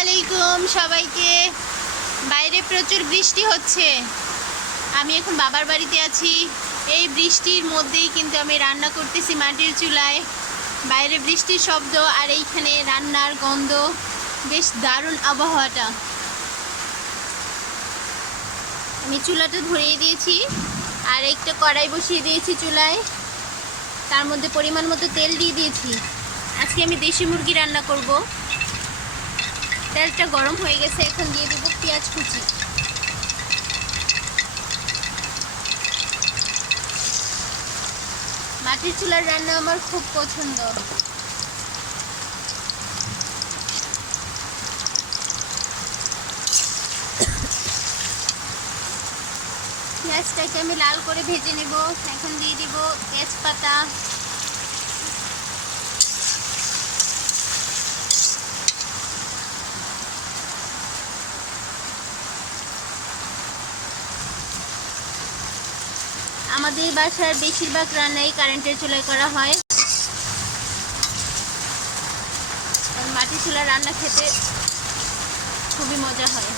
আলাইকুম সবাইকে। বাইরে প্রচুর বৃষ্টি হচ্ছে। আমি এখন বাবার বাড়িতে আছি। এই বৃষ্টির মধ্যেই কিন্তু আমি রান্না করতেছি মাটির চুলায়। বাইরে বৃষ্টির শব্দ আর এইখানে রান্নার গন্ধ, বেশ দারুণ আবহাওয়াটা। আমি চুলাটা ধরিয়ে দিয়েছি আর একটা কড়াই বসিয়ে দিয়েছি চুলায়। তার মধ্যে পরিমাণ মতো তেল দিয়ে দিয়েছি। আজকে আমি দেশি মুরগি রান্না করব। তেলটা গরম হয়ে গেছে, এখন দিয়ে দেবো পেঁয়াজ কুচি। মাটির চুলার রান্না আমার খুব পছন্দ। পেঁয়াজটাকে আমি লাল করে ভেজে নেব। এখন দিয়ে দিব তেজপাতা, আমাদের বাসার বেশিরভাগ রান্নাই কারেন্টের চুলায় করা হয়। মাটির চুলার রান্না খেতে খুবই মজা হয়।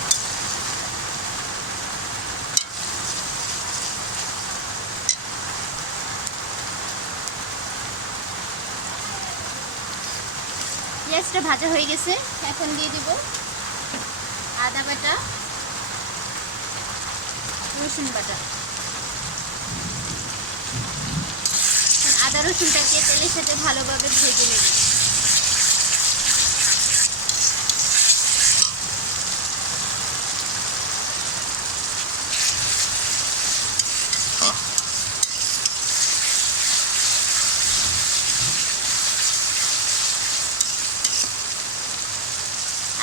পেঁয়াজটা ভাজা হয়ে গেছে, এখন দিয়ে দিব আদা বাটা, রসুন বাটা। আদা রসুনটাকে তেলের সাথে ভালোভাবে ভেজে নেব।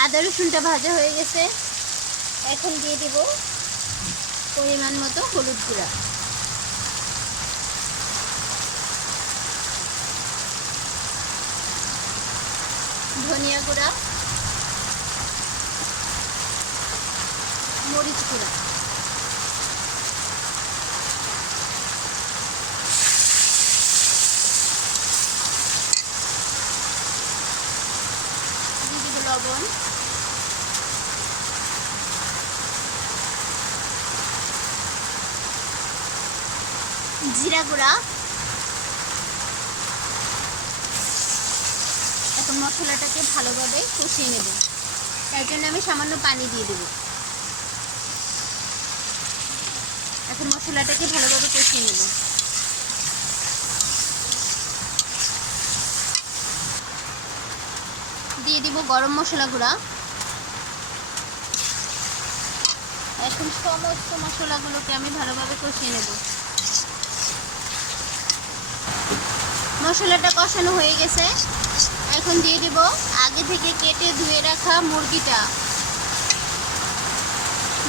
আদা রসুনটা ভাজা হয়ে গেছে, এখন দিয়ে দেব পরিমাণ মতো হলুদ গুঁড়া, ধনিয়া গুঁড়া, মরিচ গুঁড়া, দিয়ে দেব লবণ, জিরা গুঁড়া। এখন মশলাটাকে ভালোভাবে কষিয়ে নেব। তার জন্য আমি সামান্য পানি দিয়ে দেব। এখন মশলাটাকে ভালোভাবে কষিয়ে নেব। দিয়ে দিব গরম মশলা গুঁড়া। এখন সমস্ত মশলাগুলোকে আমি ভালোভাবে কষিয়ে নেব। মশলাটা কষানো হয়ে গেছে, এখন দিয়ে দেব আগে থেকে কেটে ধুয়ে রাখা মুরগিটা।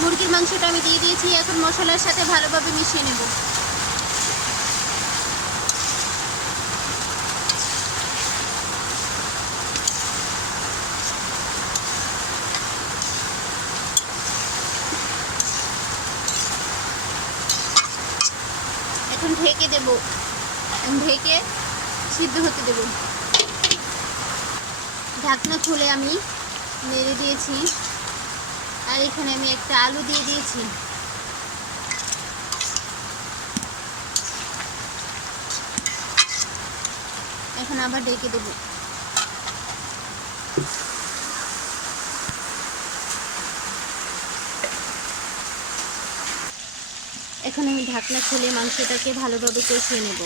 মুরগির মাংসটা আমি দিয়ে দিয়েছি, এখন মশলার সাথে ভালোভাবে মিশিয়ে নেব। এখন ঢেকে দেব, ঢেকে সিদ্ধ হতে দেব। ঢাকনা খুলে আমি নেড়ে দিয়েছি, আর এখানে আমি একটা আলু দিয়ে দিয়েছি। এখন আবার ঢেকে দেব। এখন আমি ঢাকনা খুলে মাংসটাকে ভালোভাবে কষিয়ে নেব।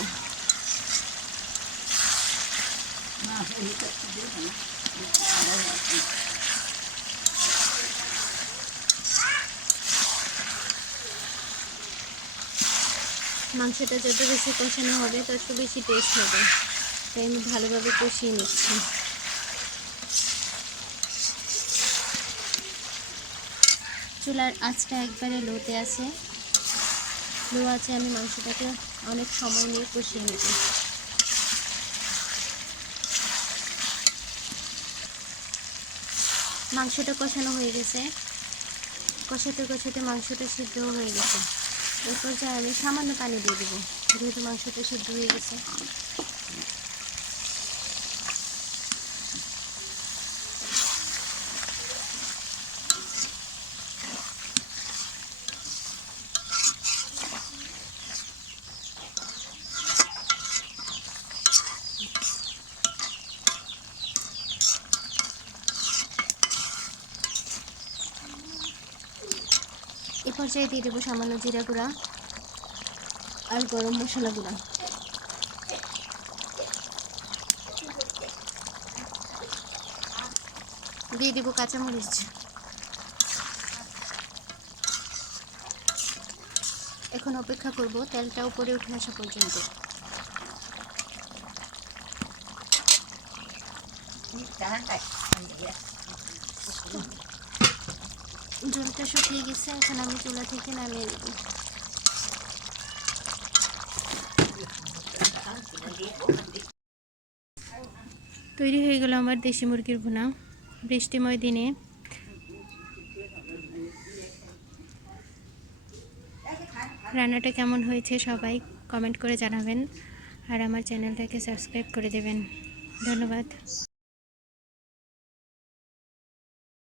মাংসটা যত বেশি কষানো হবে তত বেশি টেস্ট হবে, তাই আমি ভালোভাবে কষিয়ে নিচ্ছি। চুলার আঁচটা একবারে লোতে আছে। লো আছে, আমি মাংসটাকে অনেক সময় নিয়ে কষিয়ে নেব। মাংসটা কষানো হয়ে গেছে, কষাতে কষাতে মাংসটা সিদ্ধ হয়ে গেছে। এরপর যাই আমি সামান্য পানি দিয়ে দেবো, যেহেতু মাংসটা সিদ্ধ হয়ে গেছে। পর্যায়ে দিয়ে দেবো সামান্য জিরা গুঁড়া আর গরম মশলা গুঁড়া। দিয়ে দেবো কাঁচামরিচ। এখন অপেক্ষা করব তেলটা উপরে উঠে আসা পর্যন্ত। জলটা শুকিয়ে গেছে, এখন আমি চুলা থেকে নামিয়ে দেব। তৈরি হয়ে গেল আমার দেশি মুরগির ভুনা। বৃষ্টিময় দিনে রান্নাটা কেমন হয়েছে সবাই কমেন্ট করে জানাবেন, আর আমার চ্যানেলটাকে সাবস্ক্রাইব করে দেবেন। ধন্যবাদ।